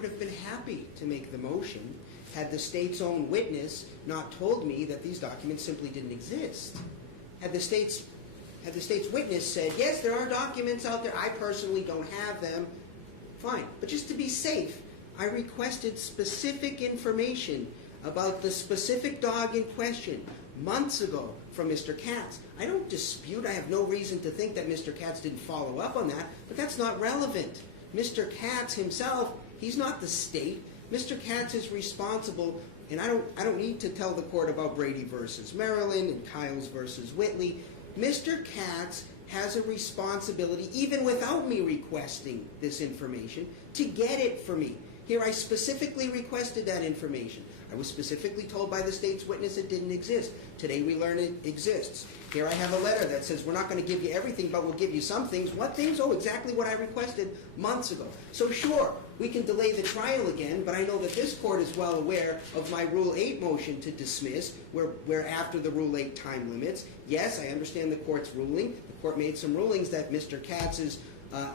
would have been happy to make the motion had the state's own witness not told me that these documents simply didn't exist. Had the state's witness said, yes, there are documents out there, I personally don't have them, fine. But just to be safe, I requested specific information about the specific dog in question months ago from Mr. Katz. I don't dispute, I have no reason to think that Mr. Katz didn't follow up on that, but that's not relevant. Mr. Katz himself, he's not the state. Mr. Katz is responsible, and I don't need to tell the court about Brady versus Maryland and Kyles versus Whitley. Mr. Katz has a responsibility, even without me requesting this information, to get it for me. Here I specifically requested that information. I was specifically told by the state's witness it didn't exist. Today we learn it exists. Here I have a letter that says we're not going to give you everything, but we'll give you some things. What things? Oh, exactly what I requested months ago. So sure, we can delay the trial again, but I know that this court is well aware of my Rule 8 motion to dismiss, where after the Rule 8 time limits. Yes, I understand the court's ruling. The court made some rulings that Mr. Katz's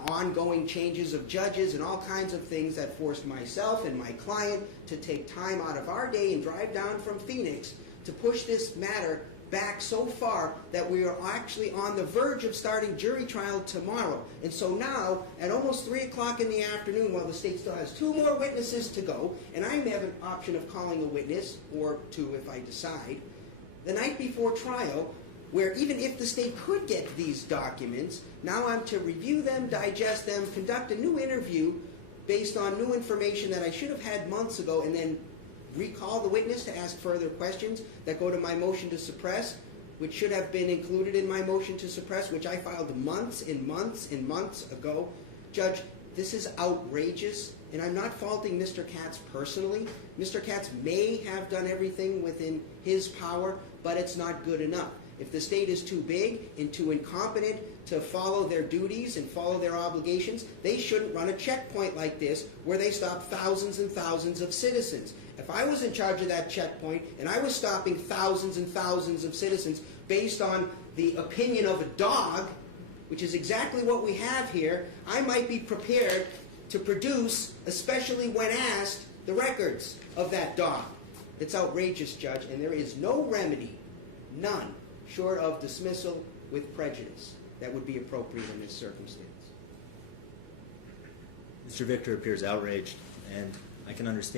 ongoing changes of judges and all kinds of things that forced myself and my client to take time out of our day and drive down from Phoenix to push this matter back so far that we are actually on the verge of starting jury trial tomorrow. And so now, at almost 3 o'clock in the afternoon, while the state still has 2 more witnesses to go, and I have an option of calling a witness, or 2 if I decide, the night before trial, where even if the state could get these documents, now I'm to review them, digest them, conduct a new interview based on new information that I should have had months ago, and then recall the witness to ask further questions that go to my motion to suppress, which should have been included in my motion to suppress, which I filed months and months and months ago. Judge, this is outrageous, and I'm not faulting Mr. Katz personally. Mr. Katz may have done everything within his power, but it's not good enough. If the state is too big and too incompetent to follow their duties and follow their obligations, they shouldn't run a checkpoint like this where they stop thousands and thousands of citizens. If I was in charge of that checkpoint and I was stopping thousands and thousands of citizens based on the opinion of a dog, which is exactly what we have here, I might be prepared to produce, especially when asked, the records of that dog. It's outrageous, Judge, and there is no remedy, none, short of dismissal with prejudice that would be appropriate in this circumstance. Mr. Victor appears outraged, and I can understand